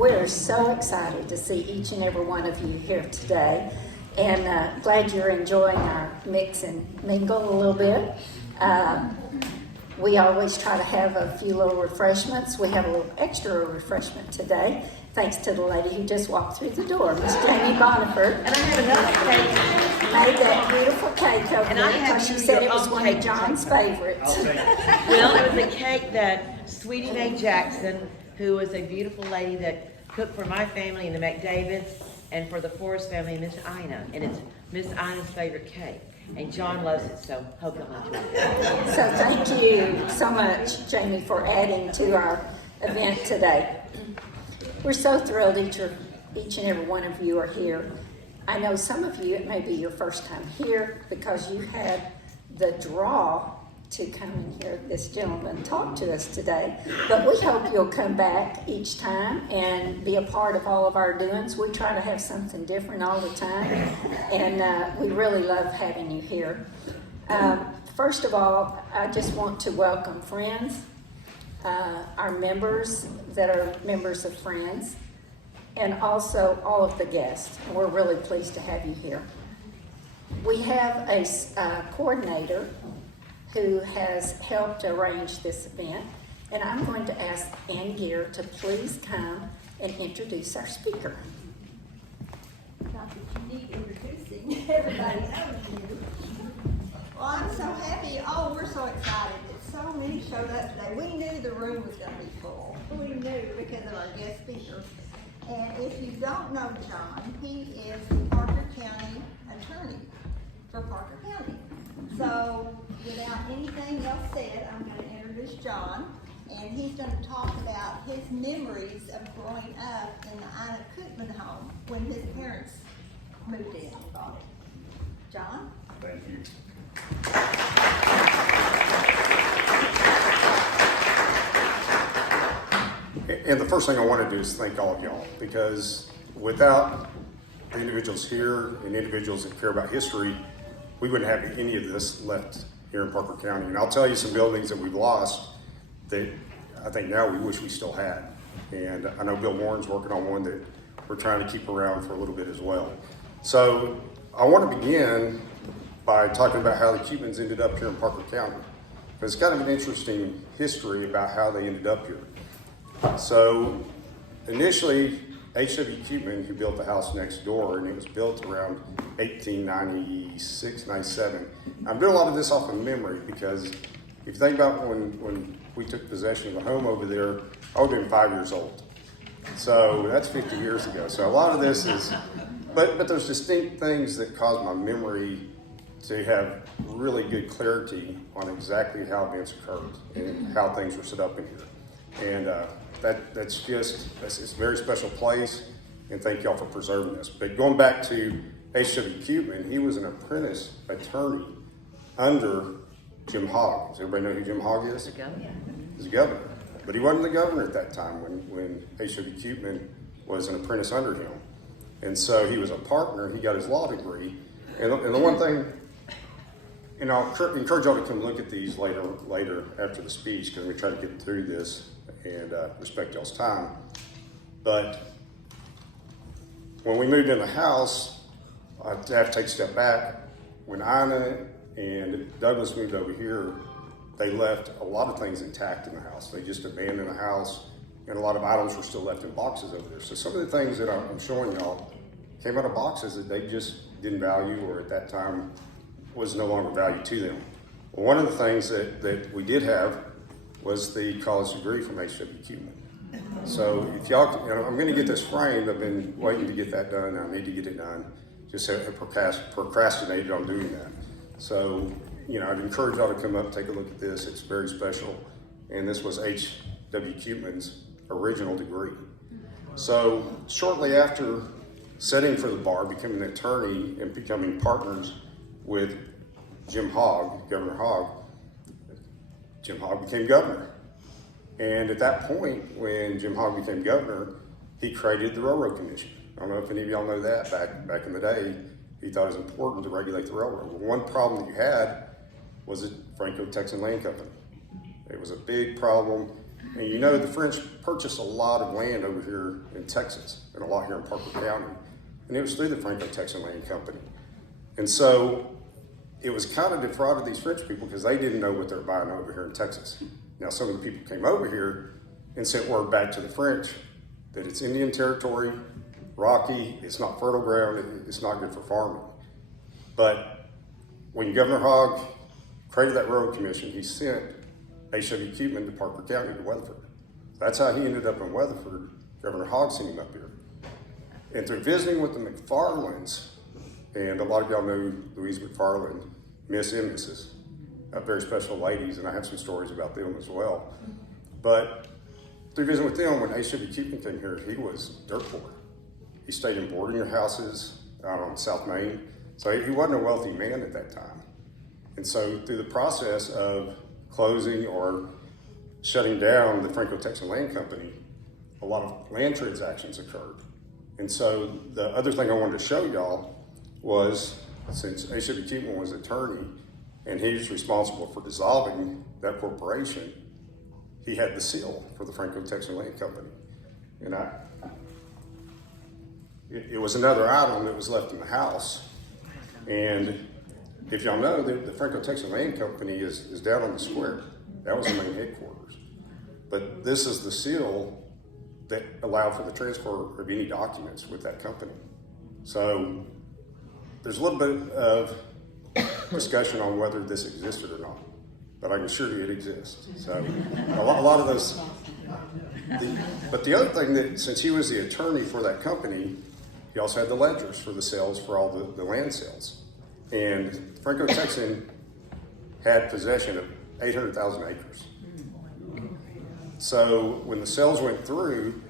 We're so excited to see each and every one of you here today, and glad you're enjoying our mix and mingle a little bit. We always try to have a few little refreshments. We have a little extra refreshment today, thanks to the lady who just walked through the door, Miss Jamie Boniford. And I have another cake. Made that beautiful cake over And there I have because she you said your it was own one cake of to John's take home. favorites. Well, it was a cake that Sweetie Mae Jackson, who was a beautiful lady that cooked for my family and the McDavids, and for the Forrest family, Miss Ina. And it's Miss Ina's favorite cake. And John loves it, so hope you'll enjoy it. So thank you so much, Jamie, for adding to our event today. We're so thrilled each and every one of you are here. I know some of you, it may be your first time here because you had the draw to come and hear this gentleman talk to us today. But we hope you'll come back each time and be a part of all of our doings. We try to have something different all the time, and we really love having you here. First of all, I just want to welcome Friends, our members that are members of Friends, and also all of the guests. We're really pleased to have you here. We have a coordinator who has helped arrange this event, and I'm going to ask Ann Gear to please come and introduce our speaker. Not that you need introducing, everybody knows you. Well, I'm so happy. Oh, we're so excited that so many showed up today. We knew the room was going to be full. We knew because of our guest speaker. And if you don't know John, he is the Parker County attorney for Parker County. So without anything else said, I'm going to introduce John, and he's going to talk about his memories of growing up in the Ina Kuteman home when his parents moved in and bought it. John? Thank you. And the first thing I want to do is thank all of y'all, because without the individuals here and individuals that care about history, we wouldn't have any of this left here in Parker County. And I'll tell you some buildings that we've lost that I think now we wish we still had. And I know Bill Warren's working on one that we're trying to keep around for a little bit as well. So I want to begin by talking about how the Kutemans ended up here in Parker County. It's kind of an interesting history about how they ended up here. So initially, H.W. Kuteman, who built the house next door, and it was built around 1896, 97. I'm doing a lot of this off of memory because if you think about when we took possession of the home over there, I would have been 5 years old. So that's 50 years ago. So a lot of this is, but there's distinct things that cause my memory to have really good clarity on exactly how events occurred and how things were set up in here. And that's a very special place, and thank y'all for preserving this. But going back to H.W. Kuteman, he was an apprentice attorney under Jim Hogg. Does everybody know who Jim Hogg is? The governor. He's a governor. But he wasn't the governor at that time when H.W. Kuteman was an apprentice under him. And so he was a partner, he got his law degree. And the one thing, and I'll encourage y'all to come look at these later after the speech, because we try to get through this and respect y'all's time. But when we moved in the house, I have to take a step back. When Ina and Douglas moved over here, they left a lot of things intact in the house. They just abandoned the house, and a lot of items were still left in boxes over there. So some of the things that I'm showing y'all came out of boxes that they just didn't value, or at that time was no longer value to them. Well, one of the things that we did have was the college degree from H.W. Kuteman. So if y'all, I'm going to get this framed. I've been waiting to get that done. I need to get it done. Just have procrastinated on doing that. So, I'd encourage y'all to come up, take a look at this. It's very special. And this was H.W. Kuteman's original degree. So shortly after setting for the bar, becoming an attorney, and becoming partners with Jim Hogg, Governor Hogg, Jim Hogg became governor. And at that point, when Jim Hogg became governor, he created the Railroad Commission. I don't know if any of y'all know that. Back in the day, he thought it was important to regulate the railroad. Well, one problem that you had was the Franco-Texan Land Company. It was a big problem. And you know, the French purchased a lot of land over here in Texas and a lot here in Parker County. And it was through the Franco-Texan Land Company. And so it was kind of defrauded these French people because they didn't know what they were buying over here in Texas. Now, some of the people came over here and sent word back to the French that it's Indian territory, rocky, it's not fertile ground, it's not good for farming. But when Governor Hogg created that railroad commission, he sent H.W. Kuteman to Parker County to Weatherford. That's how he ended up in Weatherford. Governor Hogg sent him up here. And through visiting with the McFarlands, and a lot of y'all know Louise McFarland, Miss and Mrs., very special ladies, and I have some stories about them as well. But through visiting with them, when H.W. Kuteman came here, he was dirt poor. He stayed in boarding houses out on South Main, so he wasn't a wealthy man at that time. And so through the process of closing or shutting down the Franco-Texan Land Company, a lot of land transactions occurred. And so the other thing I wanted to show y'all was, since H.W. Kuteman was attorney and he's responsible for dissolving that corporation, he had the seal for the Franco-Texan Land Company. And it was another item that was left in the house. And if y'all know, the Franco-Texan Land Company is down on the square. That was the main headquarters. But this is the seal that allowed for the transfer of any documents with that company. So there's a little bit of discussion on whether this existed or not, but I can assure you it exists. So a lot of those. But the other thing, that since he was the attorney for that company, he also had the ledgers for the sales for all the land sales. And Franco-Texan had possession of 800,000 acres. So when the sales went through,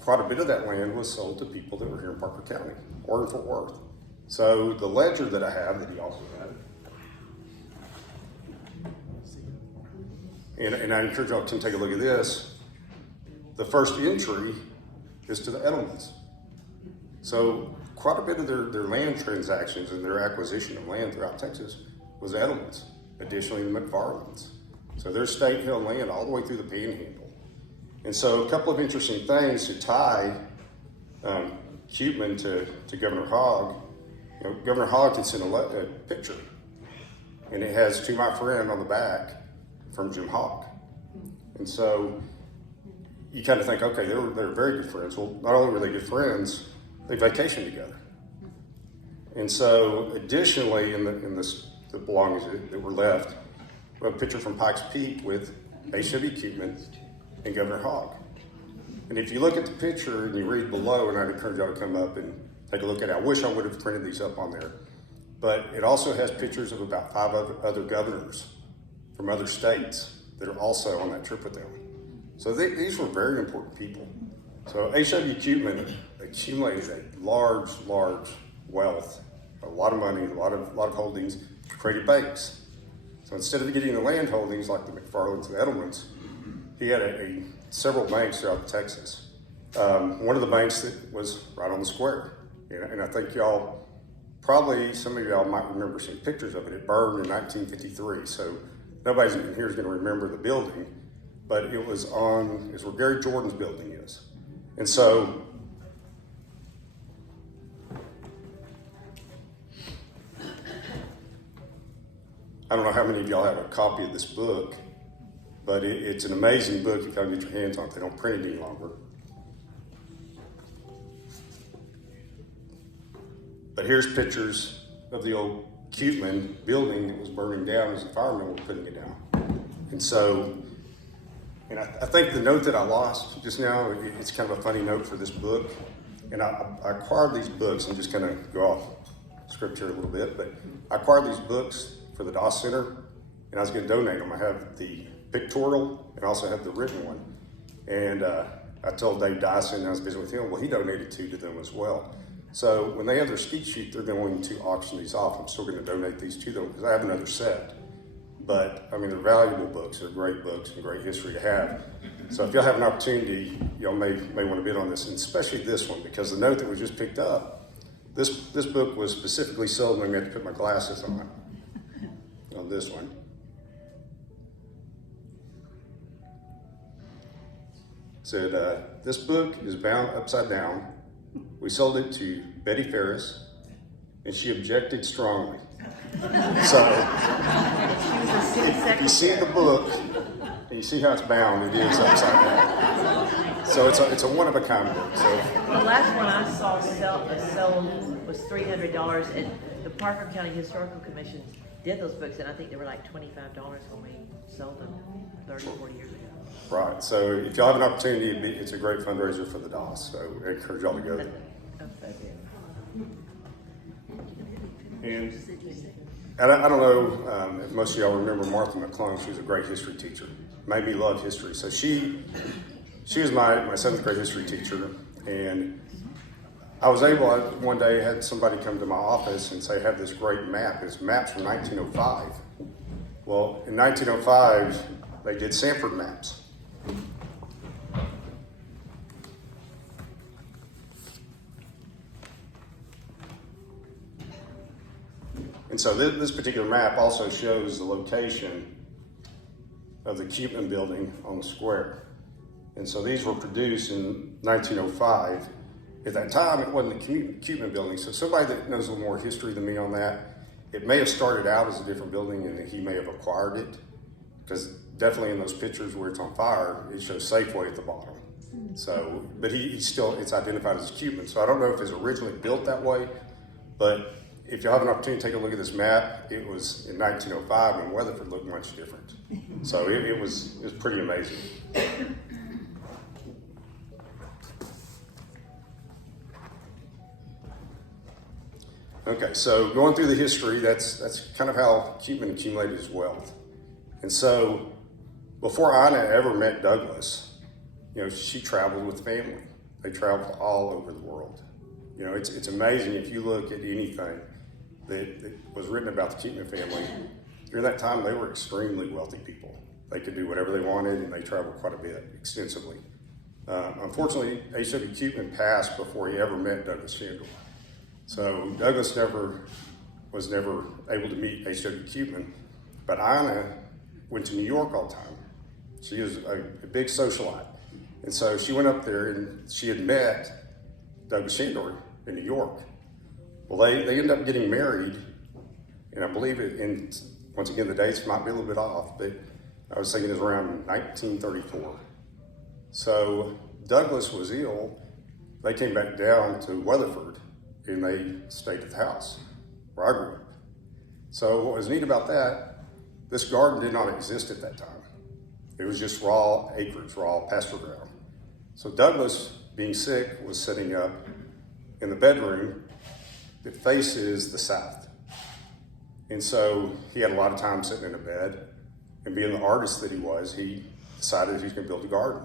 quite a bit of that land was sold to people that were here in Parker County or in Fort Worth. So the ledger that I have, that he also had, and I encourage y'all to take a look at this, the first entry is to the Edelmans. So quite a bit of their land transactions and their acquisition of land throughout Texas was Edelmans, additionally the McFarlands. So their state-held land all the way through the Panhandle. And so a couple of interesting things to tie Kuteman to Governor Hogg. You know, Governor Hogg had sent a picture, and it has "To My Friend" on the back from Jim Hogg. And so you kind of think, okay, they were very good friends. Well, not only were they good friends, they vacationed together. And so additionally, in the belongings that were left, we have a picture from Pikes Peak with H.W. Kuteman and Governor Hogg. And if you look at the picture and you read below, and I'd encourage y'all to come up and take a look at it. I wish I would have printed these up on there. But it also has pictures of about 5 other governors from other states that are also on that trip with them. So these were very important people. So H.W. Kuteman accumulated a large wealth, a lot of money, a lot of holdings, created banks. So instead of getting the land holdings like the McFarlands and Edelmans, he had several banks throughout Texas. One of the banks that was right on the square. And I think y'all, probably some of y'all might remember some pictures of it. It burned in 1953, so nobody in here is going to remember the building, but it was where Gary Jordan's building is. And so, I don't know how many of y'all have a copy of this book, but it's an amazing book if y'all get your hands on it. They don't print it any longer. But here's pictures of the old Kuteman building that was burning down as the firemen were putting it down. And so, and I think the note that I lost just now, it's kind of a funny note for this book. And I acquired these books, and just kind of go off script here a little bit, but I acquired these books for the Doss Center, and I was going to donate them. I have the pictorial and also have the written one. And I told Dave Dyson, I was visiting with him, well, he donated 2 to them as well. So when they have their skeet shoot, they're going to auction these off. I'm still going to donate these to them because I have another set. But I mean, they're valuable books. They're great books and great history to have. So if y'all have an opportunity, y'all may want to bid on this, and especially this one, because the note that was just picked up, this book was specifically sold when I had to put my glasses on this one. said, this book is bound upside down. We sold it to Betty Ferris, and she objected strongly. So, She was a city if you see secretary. the book, and you see how it's bound, it is upside down. So it's a one-of-a-kind book. So The last one I saw sold was $300, and the Parker County Historical Commission did those books, and I think they were like $25 when we sold them 30, 40 years ago. right. So if y'all have an opportunity, it's a great fundraiser for the DOS. So I encourage y'all to go there. And I don't know if most of y'all remember Martha McClung. She was a great history teacher. Made me love history. So she was my seventh grade history teacher, and I was able, one day had somebody come to my office and say, I have this great map. It's maps from 1905. Well, in 1905, they did Sanford maps. And so this particular map also shows the location of the Kuteman building on the square. And so these were produced in 1905. At that time, it wasn't the Kuteman building. So somebody that knows a little more history than me on that, it may have started out as a different building and he may have acquired it. Because definitely in those pictures where it's on fire, it shows Safeway at the bottom. So, but he still, it's identified as Kuteman. So I don't know if it's originally built that way, but if you have an opportunity to take a look at this map, it was in 1905 and Weatherford looked much different. So it was pretty amazing. Okay, so going through the history, that's kind of how Kuteman accumulated his wealth. And so before Ina ever met Douglas, she traveled with family. They traveled all over the world. It's amazing if you look at anything that was written about the Kuteman family. During that time, they were extremely wealthy people. They could do whatever they wanted, and they traveled quite a bit, extensively. Unfortunately, H.W. Kuteman passed before he ever met Douglas Chandor. So Douglas was never able to meet H.W. Kuteman, but Ina went to New York all the time. She was a big socialite. And so she went up there and she had met Douglas Chandor in New York. Well, they ended up getting married, and I believe once again, the dates might be a little bit off, but I was thinking it was around 1934. So Douglas was ill. They came back down to Weatherford, and they stayed at the house where I grew up. So what was neat about that, this garden did not exist at that time. It was just raw acreage, raw pasture ground. So Douglas, being sick, was sitting up in the bedroom that faces the south. And so he had a lot of time sitting in a bed, and being the artist that he was, he decided he was going to build a garden.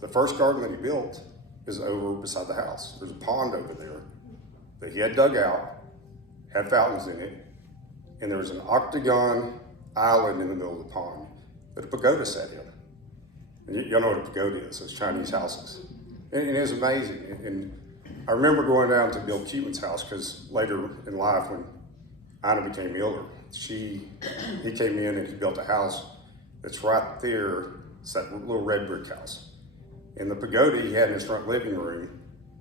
The first garden that he built is over beside the house. There's a pond over there that he had dug out, had fountains in it, and there was an octagon island in the middle of the pond that a pagoda sat in. And y'all know what a pagoda is, those Chinese houses. And it was amazing. And I remember going down to Bill Kuteman's house, because later in life when Ina became ill, he came in and he built a house that's right there. It's that little red brick house. And the pagoda he had in his front living room,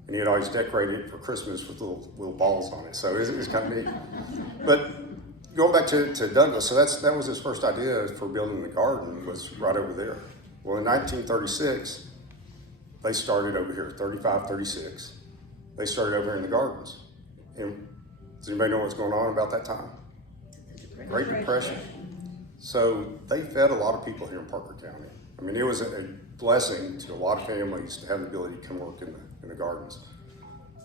and he had always decorated it for Christmas with little balls on it. So it was kind of neat. But going back to Douglas, so that was his first idea for building the garden, was right over there. Well, in 1936, they started over here, 35, 36. They started over here in the gardens. And does anybody know what's going on about that time? Great Depression. So they fed a lot of people here in Parker County. I mean, it was a blessing to a lot of families to have the ability to come work in the gardens.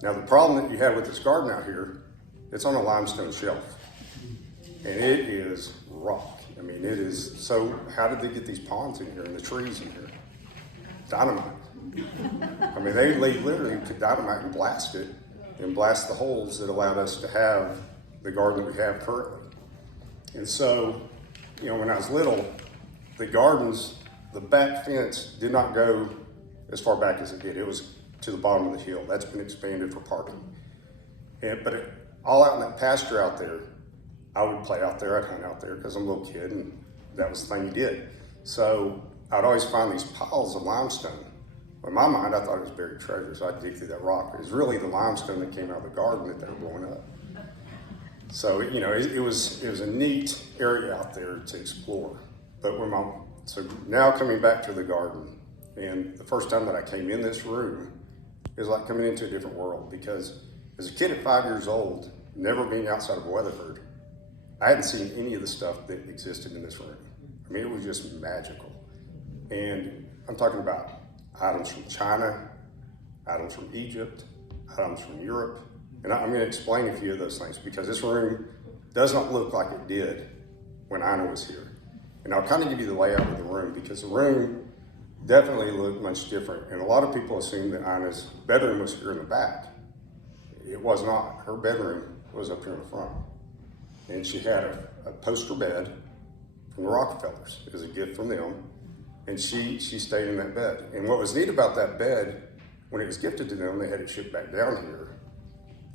Now, the problem that you have with this garden out here, it's on a limestone shelf. And it is rock. I mean, it is. So how did they get these ponds in here and the trees in here? Dynamite. I mean, they literally could dynamite and blast it, and blast the holes that allowed us to have the garden that we have currently. And so, when I was little, the gardens, the back fence did not go as far back as it did. It was to the bottom of the hill. That's been expanded for parking. But all out in that pasture out there, I would play out there, I'd hunt out there because I'm a little kid, and that was the thing you did. So I'd always find these piles of limestone In my mind, I thought it was buried treasure, so I dig through that rock. It was really the limestone that came out of the garden that they were blowing up. So, you know, it was a neat area out there to explore. But so now coming back to the garden, and the first time that I came in this room, it was like coming into a different world, because as a kid at 5 years old, never being outside of Weatherford, I hadn't seen any of the stuff that existed in this room. I mean, it was just magical. And I'm talking about items from China, items from Egypt, items from Europe. And I'm going to explain a few of those things, because this room does not look like it did when Ina was here. And I'll kind of give you the layout of the room, because the room definitely looked much different. And a lot of people assume that Ina's bedroom was here in the back. It was not. Her bedroom was up here in the front. And she had a poster bed from the Rockefellers. It was a gift from them. And she stayed in that bed. And what was neat about that bed, when it was gifted to them, they had it shipped back down here.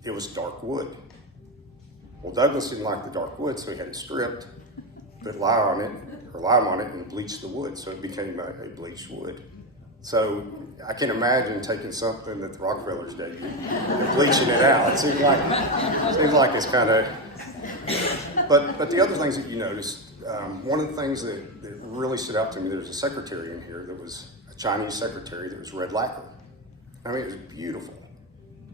It was dark wood. Well, Douglas didn't like the dark wood, so he had it stripped, put lime on it, and bleached the wood, so it became a bleached wood. So I can imagine taking something that the Rockefellers gave you and bleaching it out. It seems like it's kind of. But the other things that you noticed, one of the things that really stood out to me, there was a secretary in here that was a Chinese secretary that was red lacquer. I mean, it was beautiful.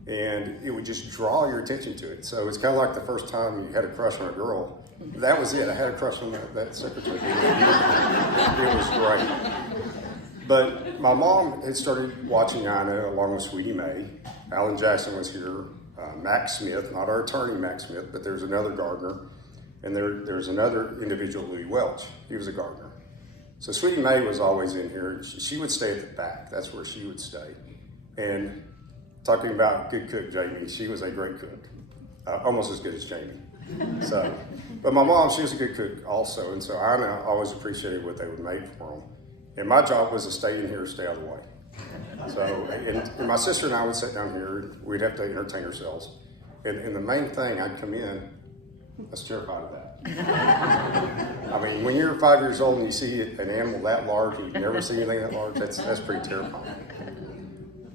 And it would just draw your attention to it. So it's kind of like the first time you had a crush on a girl. That was it. I had a crush on that secretary. It was great. But my mom had started watching Ina along with Sweetie Mae. Alan Jackson was here. Max Smith, not our attorney Max Smith, but there's another gardener. And there's another individual, Louis Welch. He was a gardener. So Sweetie Mae was always in here. She would stay at the back. That's where she would stay. And talking about good cook, Jamie, she was a great cook. Almost as good as Jamie. So, but my mom, she was a good cook also. And so I always appreciated what they would make for them. And my job was to stay in here and stay out of the way. So, and my sister and I would sit down here, we'd have to entertain ourselves. And the main thing, I'd come in, I was terrified of that. I mean, when you're 5 years old and you see an animal that large, and you've never seen anything that large, that's pretty terrifying.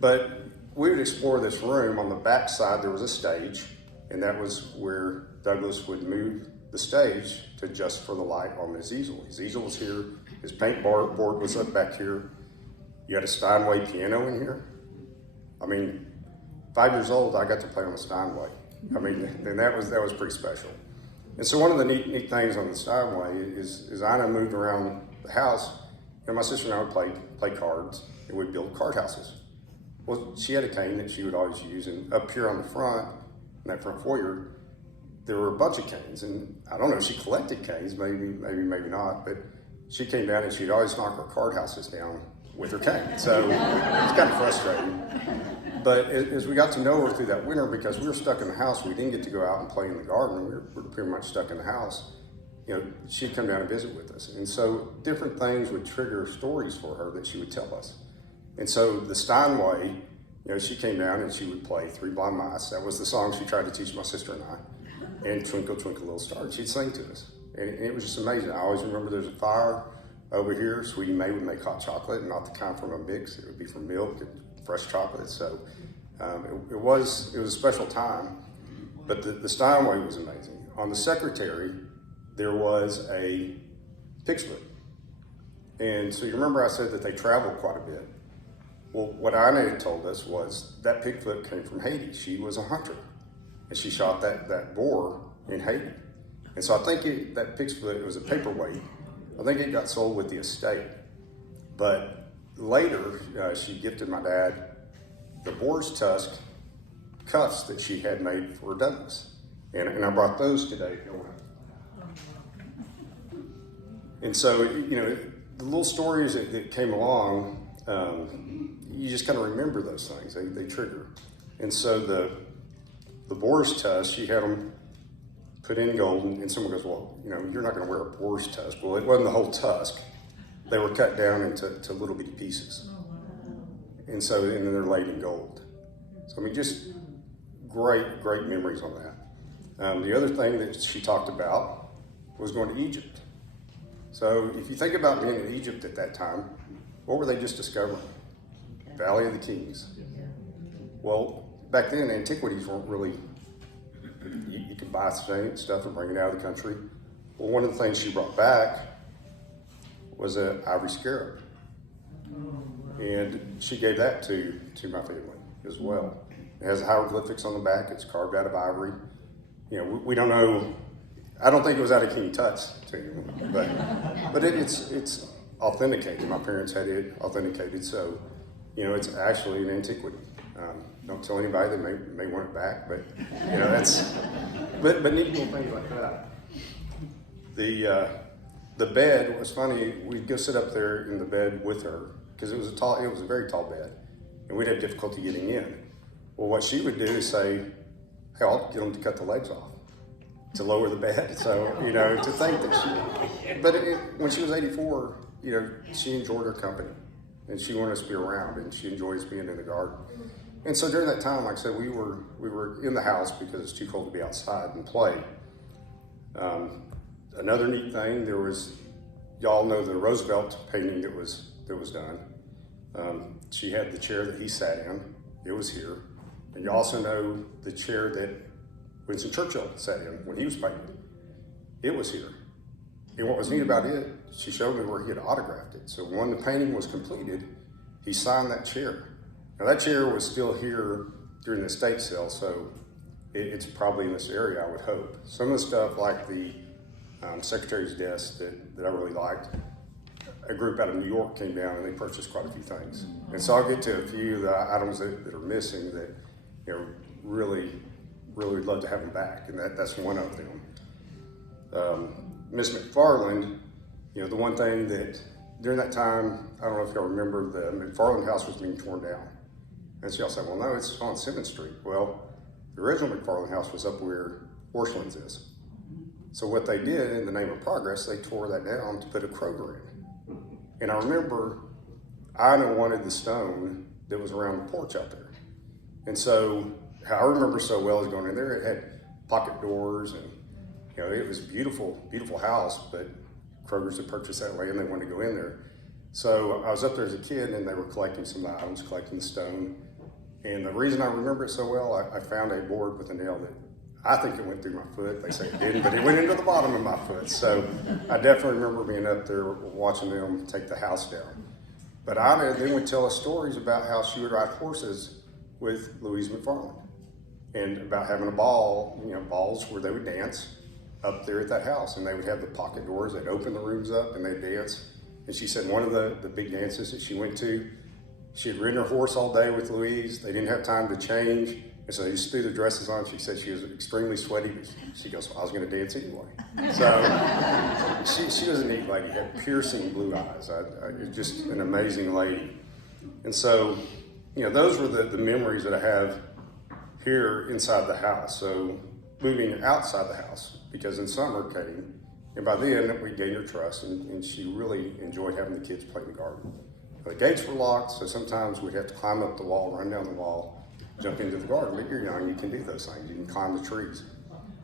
But we would explore this room. On the back side, there was a stage, and that was where Douglas would move the stage to adjust for the light on his easel. His easel was here, his paint board was up back here. You had a Steinway piano in here. I mean, 5 years old, I got to play on a Steinway. I mean, and that was pretty special. And so one of the neat things on the Steinway is Ina moved around the house, and my sister and I would play cards, and we'd build card houses. Well, she had a cane that she would always use, and up here on the front, in that front foyer, there were a bunch of canes, and I don't know if she collected canes, maybe not, but she came down and she'd always knock her card houses down with her cane, so it was kind of frustrating. But as we got to know her through that winter, because we were stuck in the house, we didn't get to go out and play in the garden, we were pretty much stuck in the house, you know, she'd come down and visit with us. And so different things would trigger stories for her that she would tell us. And so the Steinway, you know, she came down and she would play Three Blind Mice. That was the song she tried to teach my sister and I. And Twinkle, Twinkle, Little Star. She'd sing to us. And it was just amazing. I always remember there's a fire over here. Sweetie Mae would make hot chocolate, and not the kind from a mix. It would be from milk and fresh chocolate. So it was a special time. But the Steinway was amazing. On the secretary, there was a pig's foot. And so you remember I said that they traveled quite a bit. Well, what Ina had told us was that pig foot came from Haiti. She was a hunter, and she shot that boar in Haiti. And so I think that pig's foot, it was a paperweight. I think it got sold with the estate. But later, she gifted my dad the boar's tusk cuffs that she had made for Douglas. And I brought those today. And so, you know, the little stories that came along, you just kind of remember those things. They trigger. And so the boar's tusk, she had them put in gold, and someone goes, well, you know, you're not going to wear a boar's tusk. Well, it wasn't the whole tusk. They were cut down into little bitty pieces. And then they're laid in gold. So, I mean, just great memories on that. The other thing that she talked about was going to Egypt. So if you think about being in Egypt at that time, what were they just discovering? Valley of the Kings. Well, back then, antiquities weren't really, you could buy stuff and bring it out of the country. Well, one of the things she brought back was an ivory scarab. And she gave that to my family as well. It has hieroglyphics on the back. It's carved out of ivory. You know, we don't know. I don't think it was out of King Tut's tomb, but it's authenticated. My parents had it authenticated, so you know it's actually an antiquity. Don't tell anybody; they may want it back, but you know that's. But neat little things like that. The bed was funny. We'd go sit up there in the bed with her because it was a very tall bed, and we'd have difficulty getting in. Well, what she would do is say, "Hey, I'll get them to cut the legs off to lower the bed." So you know, to think that she. But when she was 84, you know, she enjoyed her company, and she wanted us to be around, and she enjoys being in the garden. And so during that time, like I said, we were in the house because it's too cold to be outside and play. Another neat thing, y'all know the Roosevelt painting that was done. She had the chair that he sat in. It was here. And you also know the chair that Winston Churchill sat in when he was painting. It was here. And what was neat about it, she showed me where he had autographed it. So when the painting was completed, he signed that chair. Now that chair was still here during the estate sale, so it's probably in this area, I would hope. Some of the stuff like the secretary's desk that I really liked, a group out of New York came down and they purchased quite a few things. And so I'll get to a few of the items that are missing that, you know, really would love to have them back, and that's one of them. Miss McFarland, you know, the one thing that during that time, I don't know if y'all remember, the McFarland house was being torn down. And so y'all said, well, no, it's on 7th Street. Well, the original McFarland house was up where Orshland's is. So what they did in the name of progress, they tore that down to put a Kroger in. And I remember Ina wanted the stone that was around the porch out there. And so how I remember so well is going in there, it had pocket doors and, you know, it was a beautiful, beautiful house, but Kroger's had purchased that land, they wanted to go in there. So I was up there as a kid and they were collecting some of the items, collecting the stone. And the reason I remember it so well, I found a board with a nail that I think it went through my foot. They say it didn't, but it went into the bottom of my foot. So I definitely remember being up there watching them take the house down. But Ina then would tell us stories about how she would ride horses with Louise McFarland and about having a ball, you know, balls where they would dance up there at that house. And they would have the pocket doors, they'd open the rooms up and they'd dance. And she said one of the big dances that she went to, she had ridden her horse all day with Louise. They didn't have time to change. And so they just threw the dresses on. She said she was extremely sweaty, but she goes, well, I was going to dance anyway. So she was a neat lady, had piercing blue eyes. Just an amazing lady. And so, you know, those were the memories that I have here inside the house. So moving outside the house, because in summer came, and by then we gained her trust, and she really enjoyed having the kids play in the garden. The gates were locked, so sometimes we'd have to climb up the wall, run down the wall, jump into the garden. But you're young, you can do those things. You can climb the trees.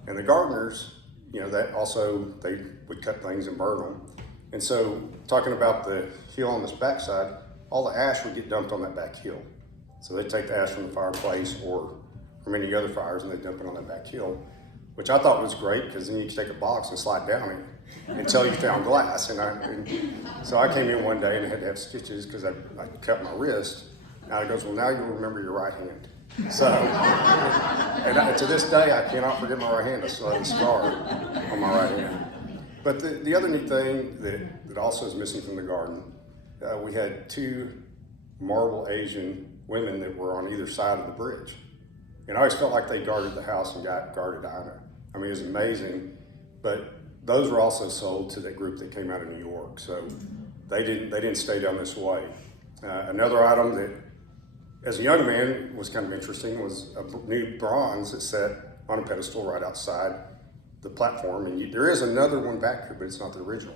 And the gardeners, you know, that also, they would cut things and burn them. And so talking about the hill on this backside, all the ash would get dumped on that back hill. So they'd take the ash from the fireplace or from any other fires and they'd dump it on that back hill, which I thought was great because then you could take a box and slide down it until you found glass. And so I came in one day and I had to have stitches because I cut my wrist. Now he goes, well, now you'll remember your right hand. So, and to this day, I cannot forget my right hand. I still have a scar on my right hand. But the other neat thing that also is missing from the garden, we had 2 marble Asian women that were on either side of the bridge. And I always felt like they guarded the house and guarded Ina. I mean, it was amazing. But those were also sold to that group that came out of New York. So they didn't stay down this way. Another item that, as a young man, was kind of interesting was a new bronze that sat on a pedestal right outside the platform. And there is another one back here, but it's not the original.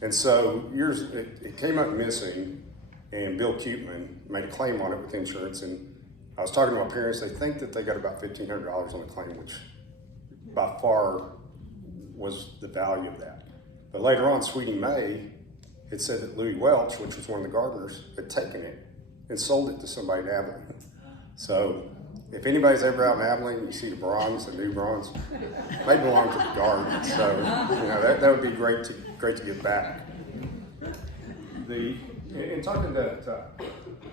And so it came up missing, and Bill Kuteman made a claim on it with insurance. And I was talking to my parents. They think that they got about $1,500 on the claim, which by far was the value of that. But later on, Sweetie Mae had said that Louis Welch, which was one of the gardeners, had taken it. and sold it to somebody in Abilene. So if anybody's ever out in Abilene, you see the bronze, the new bronze, they belong to the garden. So that would be great to get back. In talking to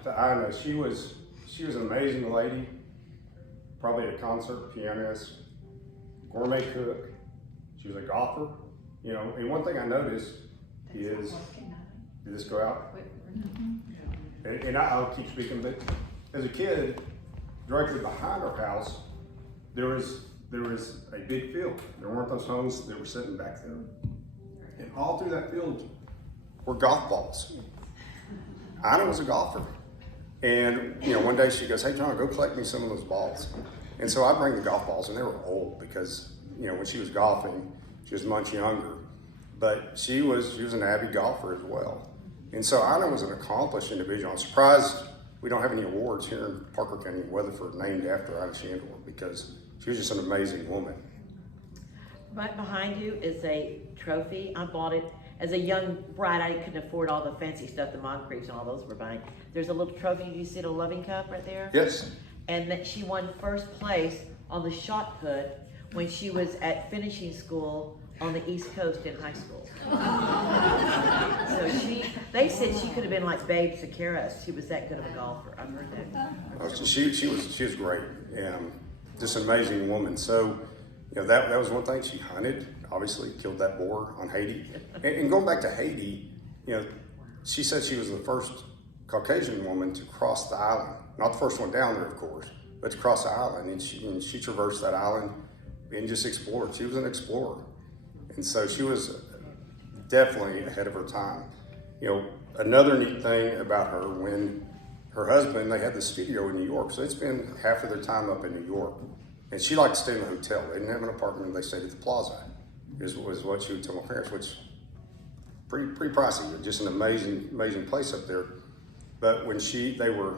Ina, she was an amazing lady, probably a concert pianist, gourmet cook. She was a golfer, and one thing I noticed is, did this go out? And I'll keep speaking, but as a kid, directly behind our house, there was a big field. There weren't those homes that were sitting back there. And all through that field were golf balls. Ina was a golfer. And one day she goes, "Hey John, go collect me some of those balls." And so I bring the golf balls, and they were old because when she was golfing, she was much younger. But she was an avid golfer as well. And so Ina was an accomplished individual. I'm surprised we don't have any awards here in Parker County, Weatherford, named after Ina Chandor, because she was just an amazing woman. Right behind you is a trophy. I bought it as a young bride. I couldn't afford all the fancy stuff, the Moncriefs and all those were buying. There's a little trophy. You see the loving cup right there? Yes. And that she won first place on the shot put when she was at finishing school on the East Coast in high school. So they said she could have been like Babe Sakaras. She was that good of a golfer. I've heard that. She was great, and just an amazing woman. So that was one thing. She hunted, obviously, killed that boar on Haiti. And going back to Haiti, she said she was the first Caucasian woman to cross the island. Not the first one down there, of course, but to cross the island. And she traversed that island and just explored. She was an explorer. And so she was definitely ahead of her time. Another neat thing about her, when her husband, they had the studio in New York, so it's been half of their time up in New York. And she liked to stay in a hotel. They didn't have an apartment, they stayed at the Plaza, was what she would tell my parents, which pretty pricey, but just an amazing place up there. But when they were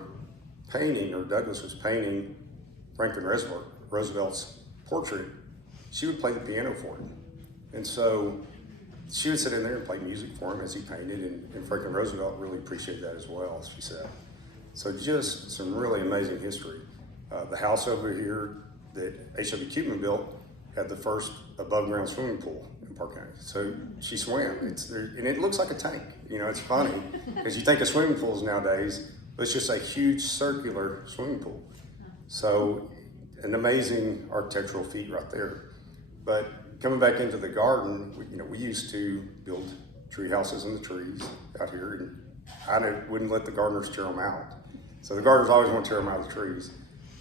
painting, or Douglas was painting Franklin Roosevelt's portrait, she would play the piano for him. And so she would sit in there and play music for him as he painted, and Franklin Roosevelt really appreciated that as well, she said. So just some really amazing history. The house over here that H.W. Kuteman built had the first above-ground swimming pool in Park County. So she swam, and it looks like a tank. It's funny, because you think of swimming pools nowadays, but it's just a huge circular swimming pool. So an amazing architectural feat right there. But coming back into the garden, we used to build tree houses in the trees out here, and I wouldn't let the gardeners tear them out. So the gardeners always want to tear them out of the trees.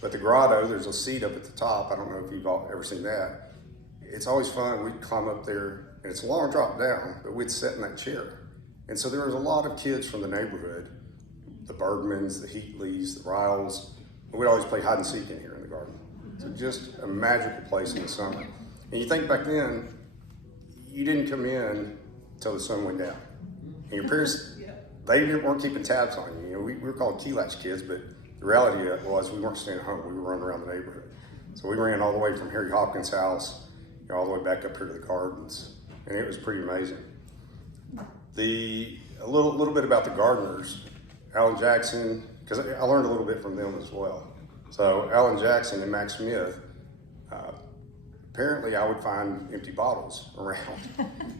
But the grotto, there's a seat up at the top. I don't know if you've all ever seen that. It's always fun. We'd climb up there, and it's a long drop down, but we'd sit in that chair. And so there was a lot of kids from the neighborhood, the Bergmans, the Heatleys, the Riles. We'd always play hide and seek in here in the garden. So just a magical place in the summer. And you think back then, you didn't come in until the sun went down. And your parents, they weren't keeping tabs on you. We were called key latch kids, but the reality was we weren't staying at home. We were running around the neighborhood. So we ran all the way from Harry Hopkins' house, all the way back up here to the gardens. And it was pretty amazing. A little bit about the gardeners, Alan Jackson, because I learned a little bit from them as well. So Alan Jackson and Max Smith, apparently I would find empty bottles around.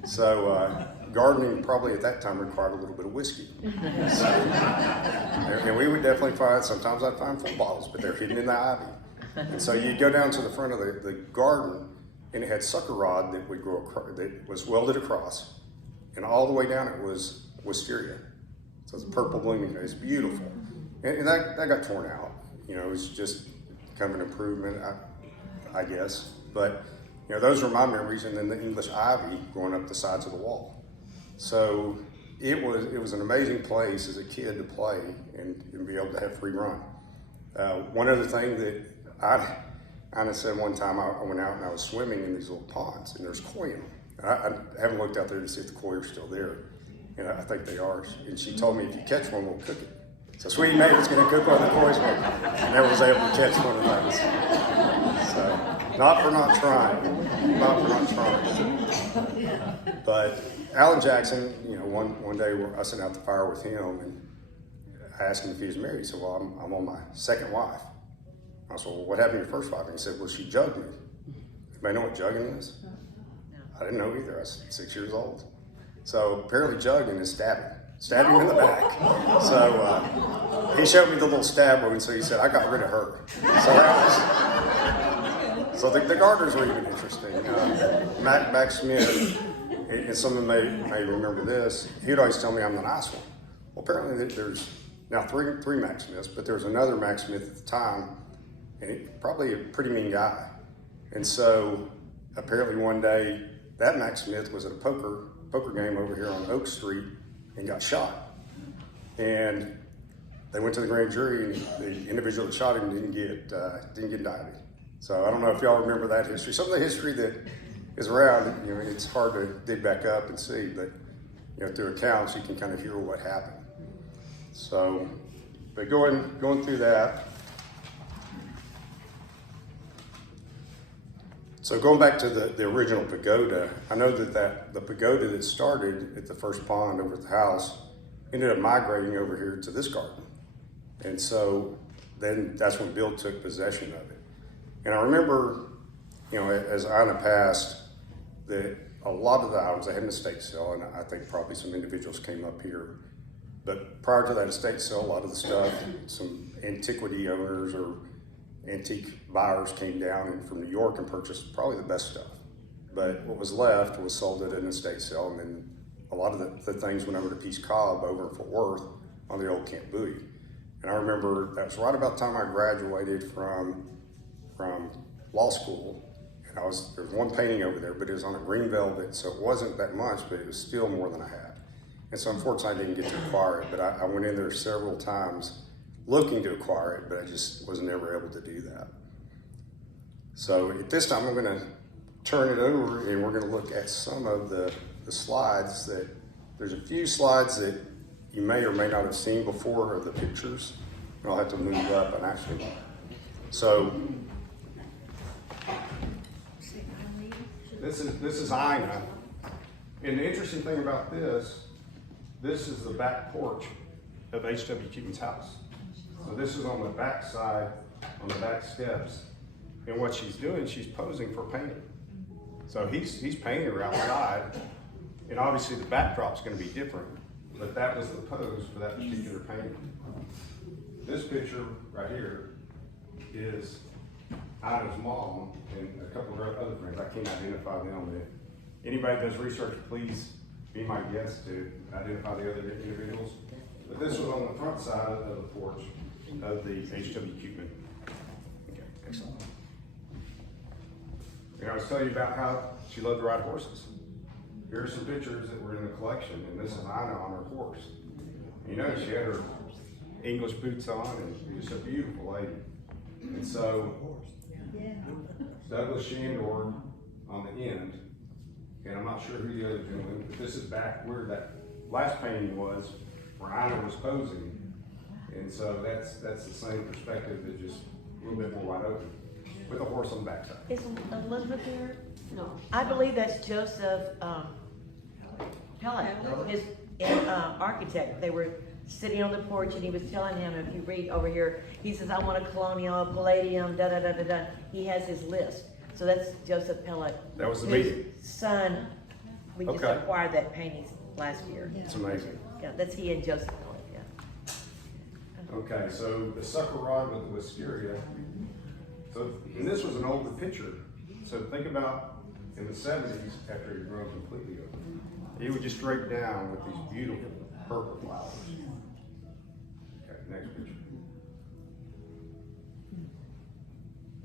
So gardening probably at that time required a little bit of whiskey. So, and we would definitely find, sometimes I'd find full bottles, but they're hidden in the ivy. And so you'd go down to the front of the garden, and it had sucker rod that would grow that was welded across, and all the way down it was wisteria. So it's purple blooming. It's beautiful. And that got torn out. It was just kind of an improvement, I guess. But those are my memories, and then the English ivy growing up the sides of the wall. So it was an amazing place as a kid to play and be able to have free run. One other thing that I said one time, I went out and I was swimming in these little ponds, and there's koi in them. I haven't looked out there to see if the koi are still there, and I think they are. And she told me, if you catch one, we'll cook it. So Sweetie Neighbor's going to cook one of the koi's. I never was able to catch one of those. So not for not trying. But Alan Jackson, one day I sat out the fire with him, and I asked him if he was married. He said, well, I'm on my second wife. I said, well, what happened to your first wife? And he said, well, she jugged me. Anybody know what jugging is? I didn't know either. I was 6 years old. So apparently jugging is stabbing. Stabbing in the back. So he showed me the little stab wound, so he said, I got rid of her. So that was, so the Gardners were even interesting. Mac Smith, and some of them may remember this, he'd always tell me I'm the nice one. Well, apparently there's now three Mac Smiths, but there was another Mac Smith at the time, and probably a pretty mean guy. And so apparently one day, that Mac Smith was at a poker game over here on Oak Street and got shot. And they went to the grand jury, and the individual that shot him didn't get indicted. So I don't know if y'all remember that history. Some of the history that is around, it's hard to dig back up and see, but through accounts you can kind of hear what happened. So, but going through that. So going back to the original pagoda, I know that the pagoda that started at the first pond over at the house ended up migrating over here to this garden. And so then that's when Bill took possession of it. And I remember, as Ina passed, that a lot of the items, they had an estate sale, and I think probably some individuals came up here. But prior to that estate sale, a lot of the stuff, some antiquity owners or antique buyers came down from New York and purchased probably the best stuff. But what was left was sold at an estate sale, and then a lot of the things went over to Peace Cobb over in Fort Worth on the old Camp Bowie. And I remember that was right about the time I graduated from law school. And there was one painting over there, but it was on a green velvet, so it wasn't that much, but it was still more than I had. And so unfortunately I didn't get to acquire it, but I went in there several times looking to acquire it, but I just was never able to do that. So at this time I'm gonna turn it over and we're gonna look at some of the slides there's a few slides that you may or may not have seen before, or the pictures. And I'll have to move up and actually. So this is Ina. And the interesting thing about this is the back porch of H.W. Kuteman's house. So this is on the back side, on the back steps. And what she's doing, she's posing for painting. So he's painting her outside, and obviously the backdrop's gonna be different, but that was the pose for that particular painting. This picture right here is Ina's mom and a couple of her other friends. I can't identify them. If anybody does research, please be my guest to identify the other individuals. But this was on the front side of the porch of the H.W. Kuteman. Okay, excellent. And I was telling you about how she loved to ride horses. Here are some pictures that were in the collection, and this is Ina on her horse. She had her English boots on, and just a beautiful lady. And so, Douglas Chandor on the end, and I'm not sure who the other gentleman, but this is back where that last painting was, where Ina was posing. And so that's the same perspective, but just a little bit more wide open, with a horse on the backside. Is Elizabeth there? No. I believe that's Joseph Pellet, his architect. They were sitting on the porch and he was telling him, if you read over here, he says, I want a colonial, palladium, da da da da da. He has his list. So that's Joseph Pellet. That was the His meeting. son, we just Okay. acquired that painting last year. It's amazing. Yeah, that's he and Joseph Pellet, yeah. Okay, so the sucker rod with the wisteria. So, and this was an older picture. So think about in the 70s, after it grown completely over, he would just drape down with these beautiful purple flowers. Okay, next picture.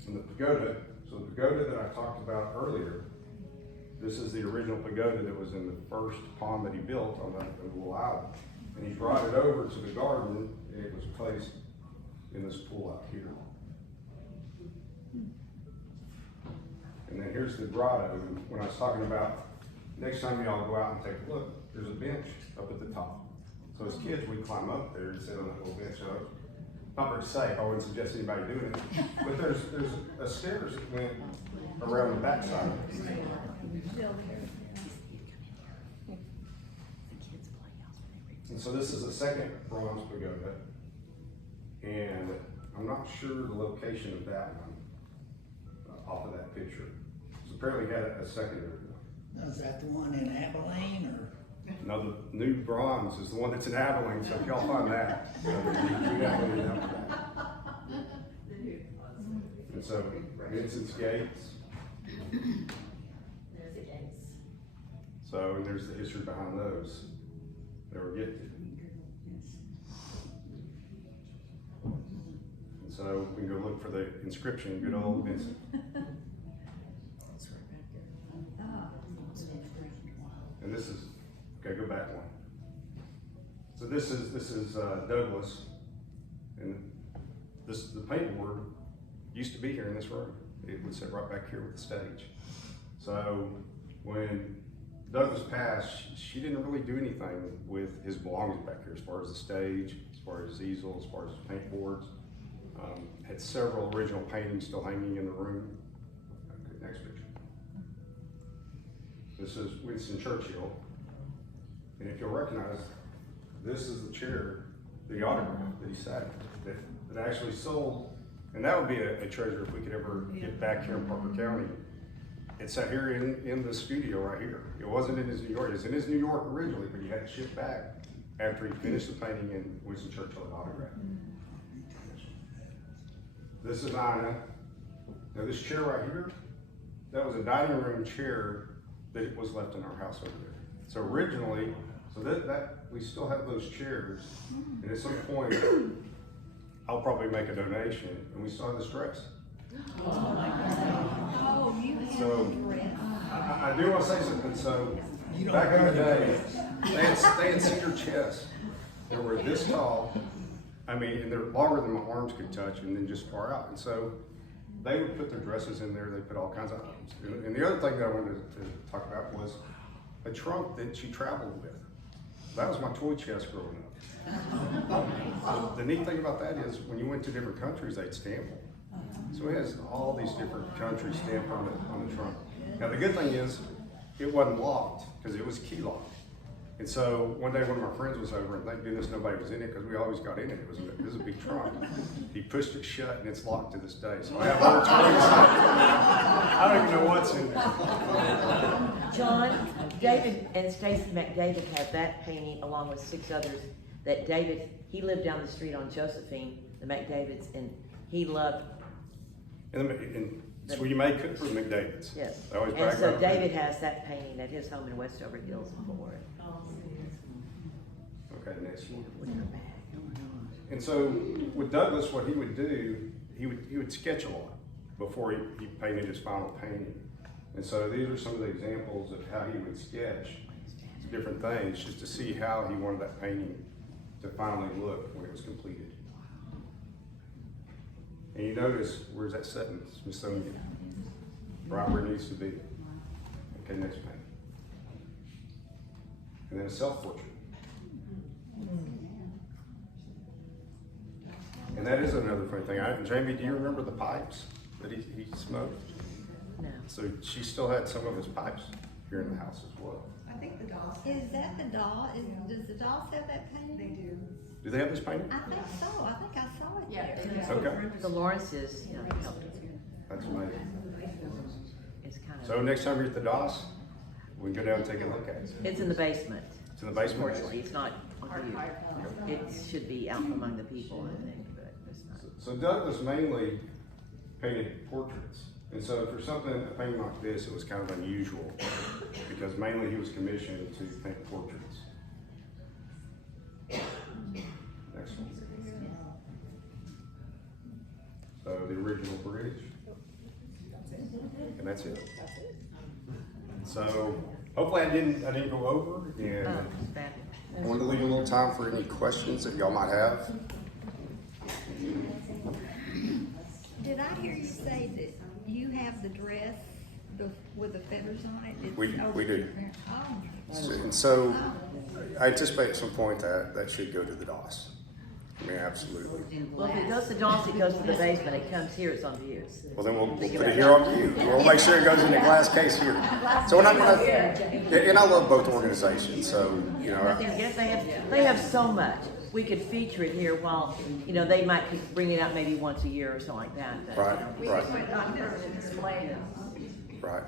And the pagoda, so the pagoda that I talked about earlier, this is the original pagoda that was in the first pond that he built on that little island. And he brought it over to the garden, and it was placed in this pool out here. And then here's the grotto. And when I was talking about, next time y'all go out and take a look, there's a bench up at the top. So as kids, we climb up there and sit on that little bench. So not very safe. I wouldn't suggest anybody doing it. But there's a stairs that went around the backside. And so this is the second bronze pagoda. and I'm not sure the location of that one off of that picture. So apparently had a secondary one. Is that the one in Abilene or? No, the new bronze is the one that's in Abilene, so if y'all find that, we definitely need help with that. And so, Vincent's Gates. There's the gates. So, and there's the history behind those that we're getting to. And so, we can go look for the inscription, good old Vincent. And this is, okay, go back one. So this is Douglas, and the paintboard used to be here in this room. It would sit right back here with the stage. So when Douglas passed, she didn't really do anything with his belongings back here, as far as the stage, as far as his easel, as far as his paintboards. Had several original paintings still hanging in the room. Okay, next picture. This is Winston Churchill, and if you'll recognize, this is the chair, the autograph that he sat in, that actually sold, and that would be a treasure if we could ever get back here in Parker County. It sat here in the studio right here. It wasn't in his New York, it was in his New York originally, but he had it shipped back after he finished the painting in Winston Churchill autograph. This is Ina. Now this chair right here, that was a dining room chair that was left in our house over there. So originally, so that we still have those chairs, and at some point, I'll probably make a donation, and we still have this dress. Oh, my God. Oh, you have So, the dress. I do want to say something. So back in the day, they had cedar chests. They were this tall. I mean, and they're longer than my arms could touch, and then just far out. And so they would put their dresses in there. They put all kinds of items. And the other thing that I wanted to talk about was a trunk that she traveled with. That was my toy chest growing up. The neat thing about that is when you went to different countries, they'd stamp them. So it has all these different countries stamped on the trunk. Now the good thing is, it wasn't locked because it was key locked. And so one day one of my friends was over, and thank goodness nobody was in it because we always got in it. It was a big trunk. He pushed it shut, and it's locked to this day. So I have old trunks. I don't even know what's in there. John, David and Stacy McDavid have that painting along with 6 others that David, he lived down the street on Josephine, the McDavids, and he loved. And so you may cook for the McDavids. Yes. They always And brag so about David has that painting at his home in Westover Hills in Florida. Okay, next one. And so with Douglas, what he would do, he would sketch a lot before he painted his final painting. And so these are some of the examples of how he would sketch different things just to see how he wanted that painting to finally look when it was completed. And you notice, where's that set in Smithsonian? Right where it needs to be. Okay, next painting. And then a self-portrait. And that is another funny thing. Jamie, do you remember the pipes that he smoked? No. So she still had some of his pipes here in the house as well. I think the doll. Is that the doll? Does the doll have that painting? They do. Do they have this painting? I think so. I think I saw it Yeah, there. it is. Okay, The Lawrences, you know, helped. that's amazing. It's kind of. So next time you're at the DOS, we can go down and take a look at it. It's in the basement. It's in the basement. Unfortunately, it's not on you. It should be out among the people, I think, but it's not. So Douglas mainly painted portraits. And so for something, a painting like this, it was kind of unusual because mainly he was commissioned to paint portraits. Next one. So the original bridge. And that's it. So hopefully I didn't go over, and Oh, it's fabulous. I wanted to leave a little time for any questions that y'all might have. Did I hear you say that you have the dress with the feathers on it? It's We over do. there. Oh. And so I anticipate at some point that should go to the DOS. I mean, absolutely. Well, if it goes to Dawson, it goes to the basement, it comes here, it's on view. Well, then we'll put it here on view. We'll make sure it goes in the glass case here. So we're not gonna, and I love both organizations, so, you know, Yes, they have so much. we could feature it here while, you know, they might keep bringing it out maybe once a year or something like that. But, Right, you know, right, Went on permanent display. right.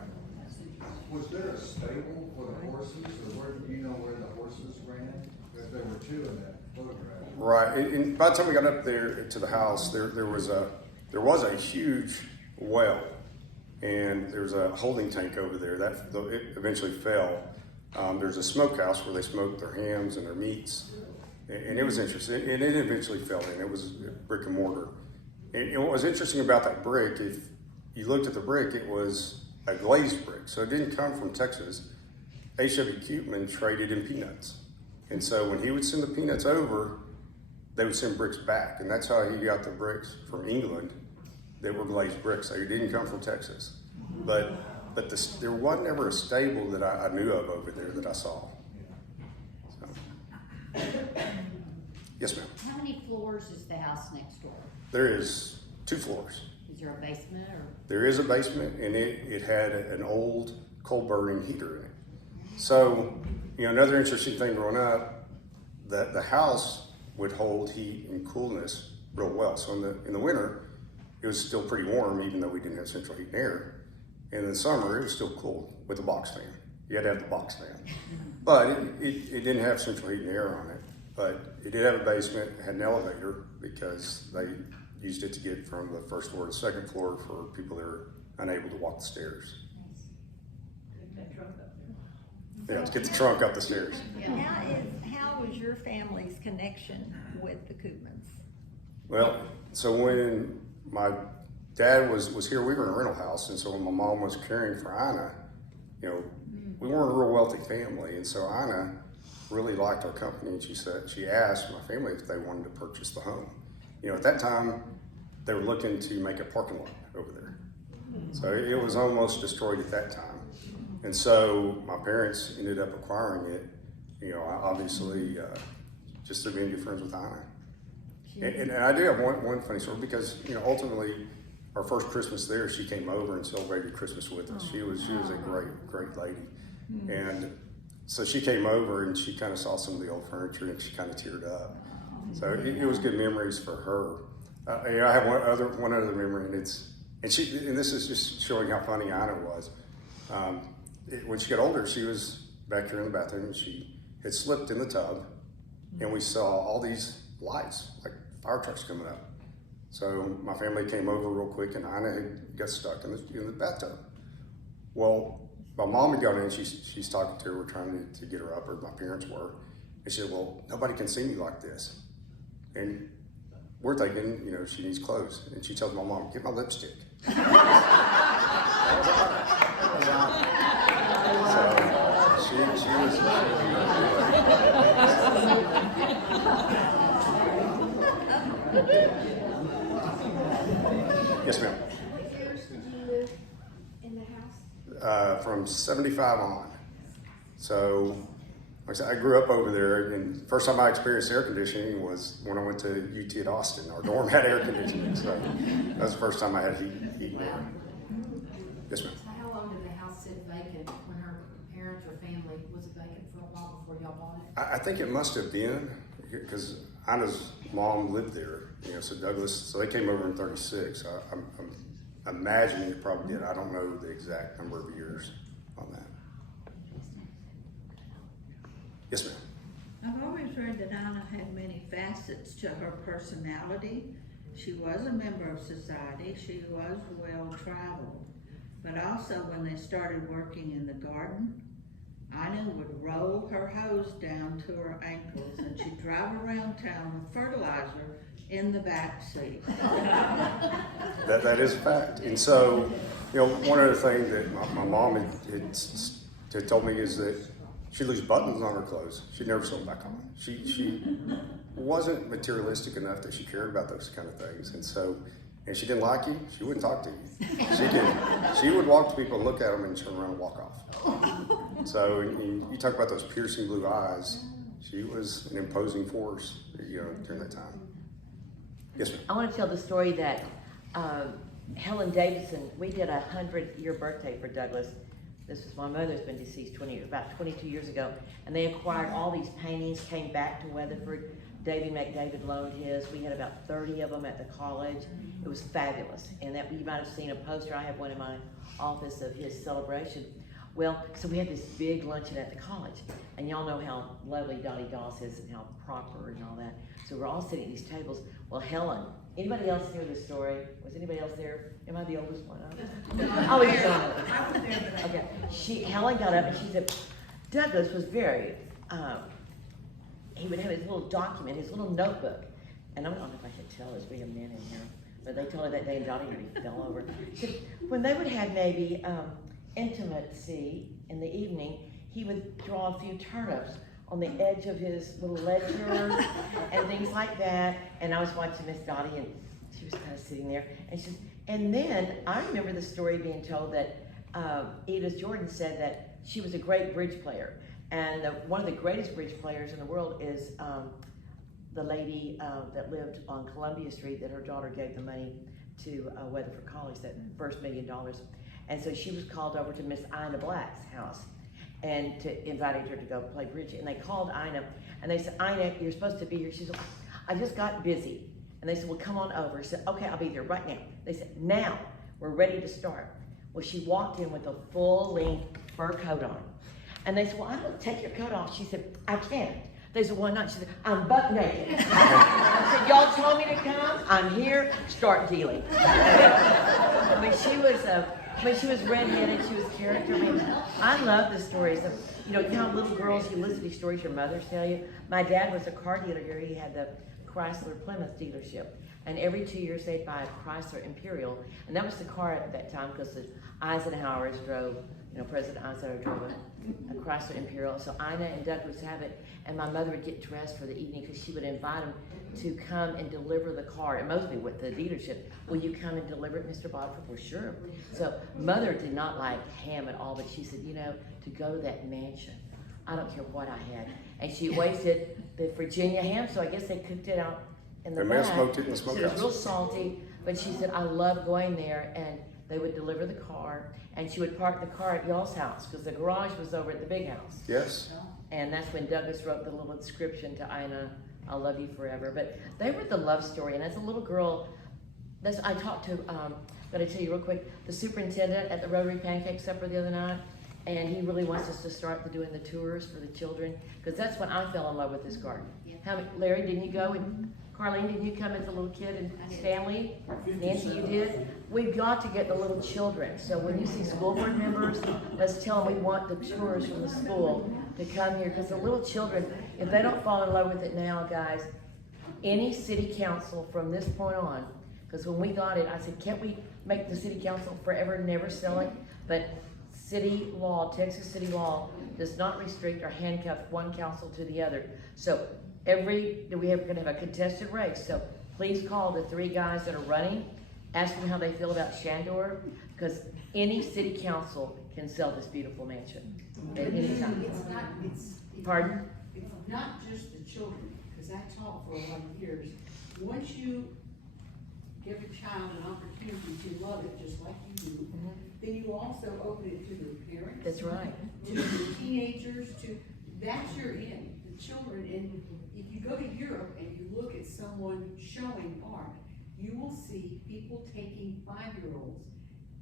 Was there a stable for the horses, or where, do you know where the horses ran? Because there were two in that photograph. Right, and by the time we got up there to the house, there was a huge well, and there's a holding tank over there that it eventually fell. There's a smokehouse where they smoked their hams and their meats, and it was interesting. And it eventually fell in. It was brick and mortar. And what was interesting about that brick, if you looked at the brick, it was a glazed brick, so it didn't come from Texas. H.W. Kuteman traded in peanuts, and so when he would send the peanuts over, they would send bricks back, and that's how he got the bricks from England that were glazed bricks. So it didn't come from Texas, but there wasn't ever a stable that I knew of over there that I saw. So. Yes, ma'am. How many floors is the house next door? There is 2 floors. Is there a basement or? There is a basement, and it had an old coal burning heater in it. So, you know, another interesting thing growing up, that the house would hold heat and coolness real well. So in the winter, it was still pretty warm, even though we didn't have central heat and air. And in the summer, it was still cool with a box fan. You had to have the box fan. But it didn't have central heat and air on it. But it did have a basement, it had an elevator, because they used it to get from the first floor to the second floor for people that are unable to walk the stairs. Yeah, let's get the trunk up the stairs. How was your family's connection with the Kutemans? Well, so when my dad was here, we were in a rental house, and so when my mom was caring for Ina, you know, we weren't a real wealthy family, and so Ina really liked our company, and she asked my family if they wanted to purchase the home. You know, at that time, they were looking to make a parking lot over there. So it was almost destroyed at that time. And so my parents ended up acquiring it, you know, obviously just through being good friends with Ina. And I do have one funny story, because, you know, ultimately our first Christmas there, she came over and celebrated Christmas with us. She was a great lady. And so she came over and she kind of saw some of the old furniture and she kind of teared up. So it was good memories for her. You know, I have one other memory, and this is just showing how funny Ina was. When she got older, she was back here in the bathroom, and she had slipped in the tub, and we saw all these lights, like fire trucks coming up. So my family came over real quick, and Ina had got stuck in the bathtub. Well, my mom had gone in, she's talking to her, we're trying to get her up, or my parents were. And she said, well, nobody can see me like this. And we're thinking, you know, she needs clothes. And she tells my mom, get my lipstick. So she was. Yes, ma'am. What years did you live in the house? From 75 on. So, like I said, I grew up over there, and first time I experienced air conditioning was when I went to UT at Austin. Our dorm had air conditioning, so that was the first time I had heat and air. Yes, ma'am. So how long did the house sit vacant when her parents or family was it vacant for a while before y'all bought it? I think it must have been, because Ina's mom lived there, you know, so Douglas, so they came over in 36. I'm imagining it probably did. I don't know the exact number of years on that. Yes, ma'am. I've always read that Ina had many facets to her personality. She was a member of society. She was well traveled. But also when they started working in the garden, Ina would roll her hose down to her ankles and she'd drive around town with fertilizer in the back seat. That is a fact. And so, you know, one other thing that my mom had told me is that she'd lose buttons on her clothes. She'd never sew them back on. She wasn't materialistic enough that she cared about those kind of things. And so, and she didn't like you, she wouldn't talk to you. She would walk to people, look at them, and turn around and walk off. So you talk about those piercing blue eyes. She was an imposing force, you know, during that time. Yes, ma'am. I want to tell the story that Helen Davidson, we did a 100-year birthday for Douglas. This was, my mother's been deceased about 22 years ago, and they acquired all these paintings, came back to Weatherford. Davy McDavid loaned his. We had about 30 of them at the college. It was fabulous. And that you might have seen a poster. I have one in my office of his celebration. Well, so we had this big luncheon at the college. And y'all know how lovely Dottie Doss is and how proper and all that. So we're all sitting at these tables. Well, Helen, anybody else hear this story? Was anybody else there? Am I the oldest one? Oh, it's John. Okay. Helen got up and she said, Douglas was very, he would have his little document, his little notebook. And I don't know if I should tell this, we have men in here. But they told her that day and Dottie nearly fell over. She said, when they would have maybe intimacy in the evening, he would draw a few turnips on the edge of his little ledger and things like that. And I was watching Miss Dottie and she was kind of sitting there. And she said, and then I remember the story being told that Edith Jordan said that she was a great bridge player. And one of the greatest bridge players in the world is the lady that lived on Columbia Street that her daughter gave the money to Weatherford College, that first $1 million. And so she was called over to Miss Ina Black's house and invited her to go play bridge. And they called Ina and they said, Ina, you're supposed to be here. She said, I just got busy. And they said, well, come on over. She said, okay, I'll be there right now. They said, now we're ready to start. Well, she walked in with a full-length fur coat on. And they said, well, I don't take your coat off. She said, I can't. They said, why not? She said, I'm butt naked. I said, y'all told me to come. I'm here. Start dealing. I mean, she was redheaded. She was character. I mean, I love the stories of, you know, little girls, you listen to these stories your mothers tell you. My dad was a car dealer here. He had the Chrysler Plymouth dealership. And every 2 years they'd buy a Chrysler Imperial. And that was the car at that time because the Eisenhowers drove, you know, President Eisenhower drove a Chrysler Imperial. So Ina and Doug would have it. And my mother would get dressed for the evening because she would invite them to come and deliver the car. And mostly with the dealership, will you come and deliver it, Mr. Bodford? Well, sure. So mother did not like ham at all, but she said, you know, to go to that mansion, I don't care what I had. And she wasted the Virginia ham, so I guess they cooked it out in the back. Smoked it in the smokehouse. It was real salty, but she said, I love going there, and they would deliver the car, and she would park the car at y'all's house, because the garage was over at the big house. Yes. And that's when Douglas wrote the little inscription to Ina, I'll love you forever. But they were the love story, and as a little girl, I talked to, gotta tell you real quick, the superintendent at the Rotary Pancake Supper the other night, and he really wants us to start doing the tours for the children, because that's when I fell in love with this garden. Larry, didn't you go? And Carlene, didn't you come as a little kid? And Stanley? Nancy, you did? We've got to get the little children. So when you see school board members, let's tell them we want the tours from the school to come here, because the little children, if they don't fall in love with it now, guys, any city council from this point on, because when we got it, I said, can't we make the city council forever never sell it? But city law, Texas city law, does not restrict or handcuff one council to the other. So we're gonna have a contested race. So please call the 3 guys that are running, ask them how they feel about Chandor, because any city council can sell this beautiful mansion at any time. Pardon? It's not just the children, because I taught for a lot of years. Once you give a child an opportunity to love it just like you do, then you also open it to the parents. That's right. To the teenagers, that's your end, the children. And if you go to Europe and you look at someone showing art, you will see people taking 5-year-olds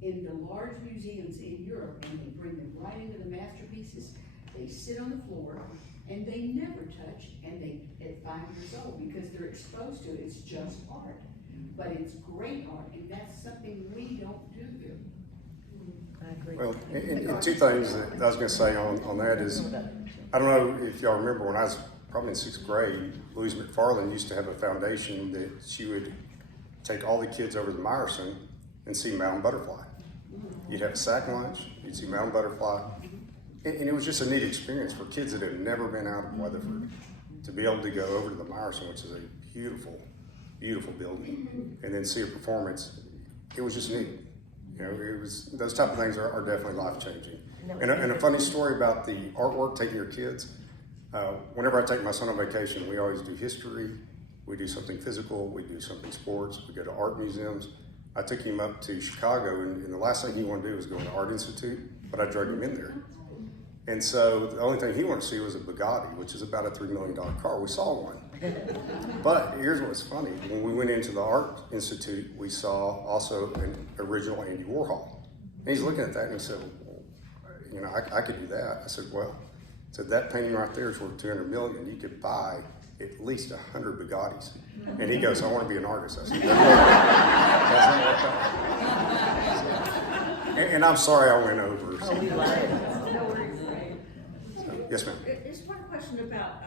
in the large museums in Europe, and they bring them right into the masterpieces. They sit on the floor and they never touch, and they at 5 years old, because they're exposed to it. It's just art, but it's great art, and that's something we don't do here. I agree. Well, and 2 things that I was going to say on that is, I don't know if y'all remember when I was probably in 6th grade, Louise McFarland used to have a foundation that she would take all the kids over to Meyerson and see mountain butterfly. You'd have a sack lunch, you'd see mountain butterfly, and it was just a neat experience for kids that had never been out of Weatherford to be able to go over to the Meyerson, which is a beautiful, beautiful building, and then see a performance. It was just neat. You know, it was, those type of things are definitely life-changing. And a funny story about the artwork, taking your kids. Whenever I take my son on vacation, we always do history, we do something physical, we do something sports, we go to art museums. I took him up to Chicago, and the last thing he wanted to do was go to the Art Institute, but I drug him in there. And so the only thing he wanted to see was a Bugatti, which is about a $3 million car. We saw one. But here's what's funny. When we went into the Art Institute, we saw also an original Andy Warhol. And he's looking at that and he said, well, you know, I could do that. I said, well, that painting right there is worth $200 million. You could buy at least 100 Bugattis. And he goes, I want to be an artist. I said, and I'm sorry I went over. So. Yes, ma'am. There's one question about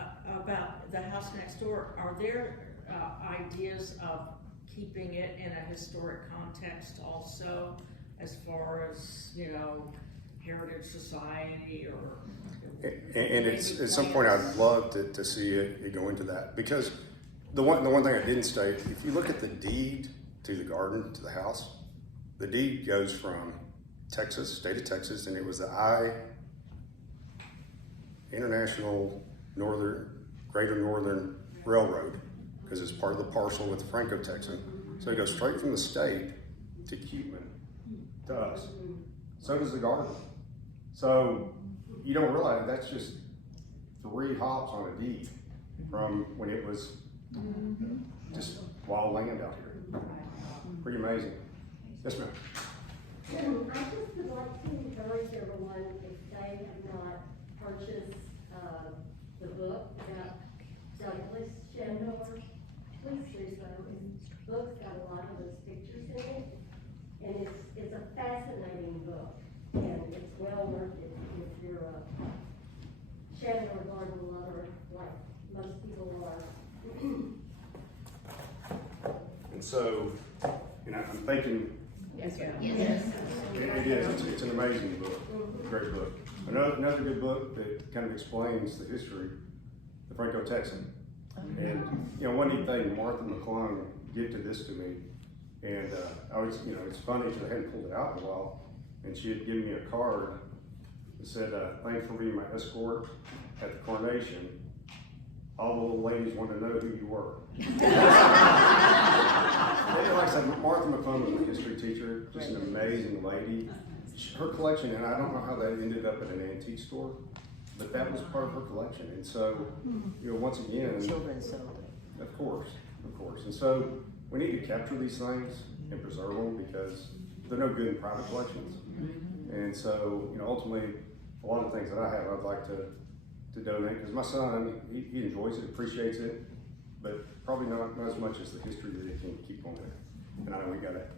the house next door. Are there ideas of keeping it in a historic context also, as far as, you know, Heritage Society or? And it's at some point I'd love to see it go into that, because the one thing I didn't state, if you look at the deed to the garden, to the house, the deed goes from Texas, state of Texas, and it was the International Greater Northern Railroad, because it's part of the parcel with the Franco-Texan. So it goes straight from the state to Kuteman to us. So does the garden. So you don't realize that's just 3 hops on a deed from when it was just wild land out here. Pretty amazing. Yes, ma'am. I just would like to encourage everyone, if they have not purchased the book about Douglas Chandor, please do so. His book's got a lot of those pictures in it, and it's a fascinating book, and it's well worth it if you're a Chandor Garden lover, like most people are. And so, you know, I'm thinking. Yes. It is. It's an amazing book. Great book. Another good book that kind of explains the history of Franco-Texan. And you know, one neat thing, Martha McClung gifted this to me, and I was, you know, it's funny because I hadn't pulled it out in a while, and she had given me a card that said, "Thanks for being my escort at the coronation. All the little ladies want to know who you were." Like I said, Martha McClung was a history teacher, just an amazing lady. Her collection, and I don't know how that ended up at an antique store, but that was part of her collection. And so, you know, once again, Children sold it. Of course. And so we need to capture these things and preserve them, because they're no good in private collections. And so, you know, ultimately, a lot of things that I have, I'd like to donate, because my son, he enjoys it, appreciates it, but probably not as much as the history that it can keep on there. And I know we got it.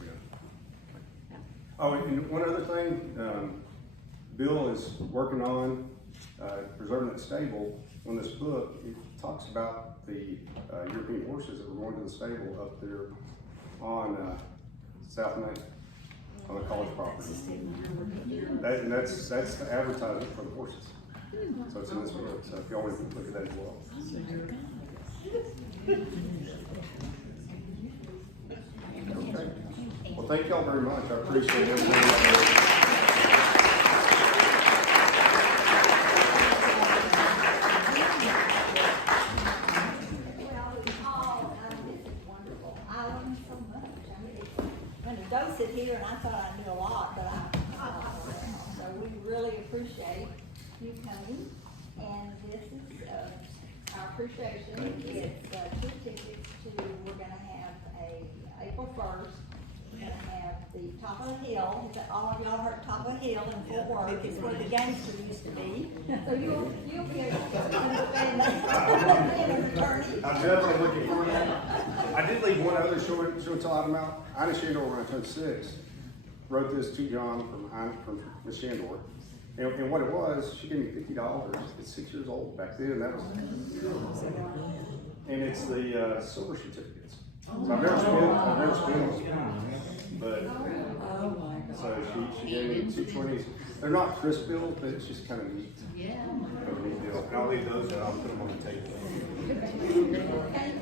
You know. Oh, and one other thing, Bill is working on preserving that stable. On this book, it talks about the European horses that were going to the stable up there on South Main, on the college property. That's the advertisement for the horses. So it's in this book. So if y'all want to look at that as well. Well, thank y'all very much. I appreciate it. Go sit here, and I thought I knew a lot, but so we really appreciate you coming. And this is our appreciation. It's 2 tickets to, we're gonna have April 1st. We're gonna have the Top of the Hill. All of y'all heard Top of the Hill in Fort Worth. It's where the gangster used to be. So you'll be an attorney. I'm definitely looking forward to that. I did leave one other show and tell item out. Ina Chandor, when I turned 6, wrote this to John from Ms. Chandor. And what it was, she gave me $50. It's 6 years old back then, and that was, and it's the silver certificates. So I've never spent them, but so she gave me 2 20s. They're not crisp bills, but it's just kind of neat. Yeah. And I'll leave those and I'll put them on the table. Thank